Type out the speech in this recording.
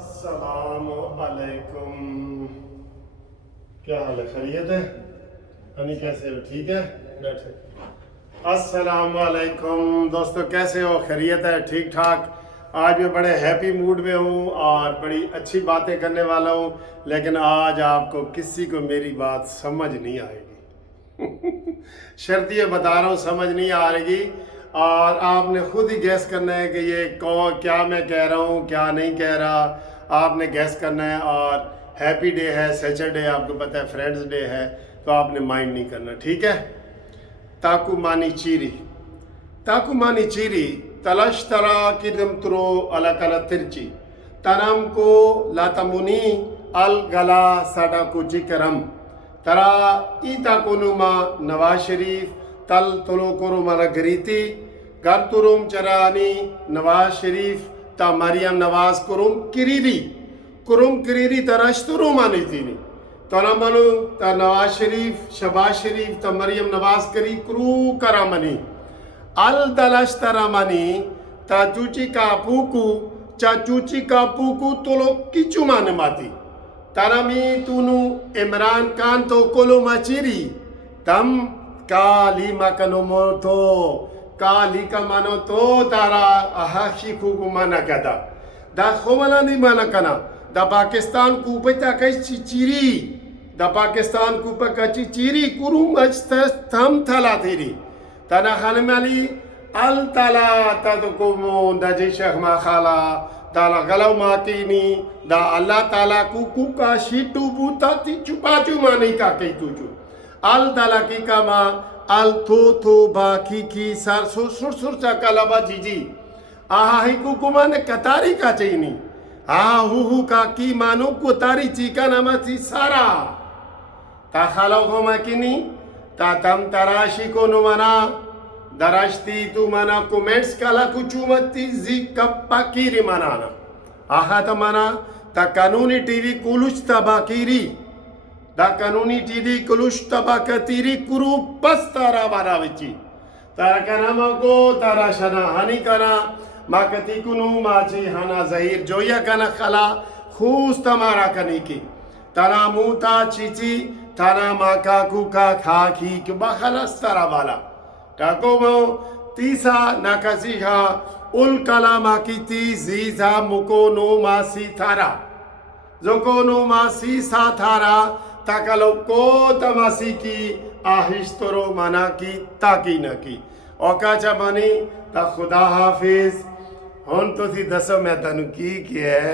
अस्सलामुअलैकुम। क्या हाल है? खैरियत है? हनी कैसे हो? ठीक है, बैठे। अस्सलामुअलैकुम दोस्तों, कैसे हो? खैरियत है? ठीक ठाक। आज मैं बड़े हैप्पी मूड में हूँ और बड़ी अच्छी बातें करने वाला हूँ, लेकिन आज आपको किसी को मेरी बात समझ नहीं आएगी। शर्तिया बता रहा हूँ, समझ नहीं आ रही और आपने खुद ही गैस करना है कि ये क्या मैं कह रहा हूँ, क्या नहीं कह रहा। आपने गैस करना है। और हैप्पी डे है, सैटरडे, आपको पता है फ्रेंड्स डे है, तो आपने माइंड नहीं करना, ठीक है। ताकुमानी चीरी, ताकुमानी चीरी तलश तरा किदमत्रो अलकल तिरची तनम को लातमुनी अल गला साडा को जिक्रम तरा ईता कोनुमा नवाज शरीफ तल तलो कोरो माना गरीती घर तुरुम चरानी नवाज शरीफ ता मरियम नवाज कुरुम किरीरी तरश तुरुम आनी थी तनमनु ता नवाज शरीफ शबाज शरीफ ता मरियम नवाज करी क्रू करामनी अल दलश तरामनी ता चूची का पूकू चा चूची का पूकू तोलो किचु माने माती तरमी तूनु इमरान खान तो कोलो मचीरी तम काली मकनो मोतो काली का मानो तो तारा अहाशी कुकु माना कदा दा खोमला नहीं माना कना दा पाकिस्तान कुपता कैसी चीरी दा पाकिस्तान कुपा कची चीरी कुरुम अस्तम थला थीरी तना खानमाली अल तला तदकुमो दा जेशख मा खाला ताला गलाव मातीनी दा अल्लाह ताला कुकु का शीटू बूता ती चुपा चुमानी का कई तुझु अल तला की कामा अल थो बाकी की सार सुर चा कलाबा जीजी आहा ही कुकु माने कतारी का चीनी आहा हु का की मानो को तारी चीका नामा थी सारा ता खालाव को माकिनी ता तम तराशी को नुमाना दराश्ती तू माना कमेंट्स काला कुचुमती जी कप्पा कीरी मनाना आहा तो माना ता कानूनी टीवी कुलुच तबाकीरी दा कानूनी टीवी कुलुच तबाकतीरी कुरु पस तारा बारा विची तारा कनामा को तारा शना हानि कना माकती कुनु माची हाना जहीर जोया कना खला खूस तमारा कनी की तारा मुता चीची तारा माका कुका खाकी के बखलस तारा वाला Takomo tisa nakasiha ul kalama kiti ziza mukono masi thara zokono masi sathara takaloko tamasi ki ahistoro mana ki taki naki okacha bani ta khuda hafiz hon to si daso मैं तनु की है।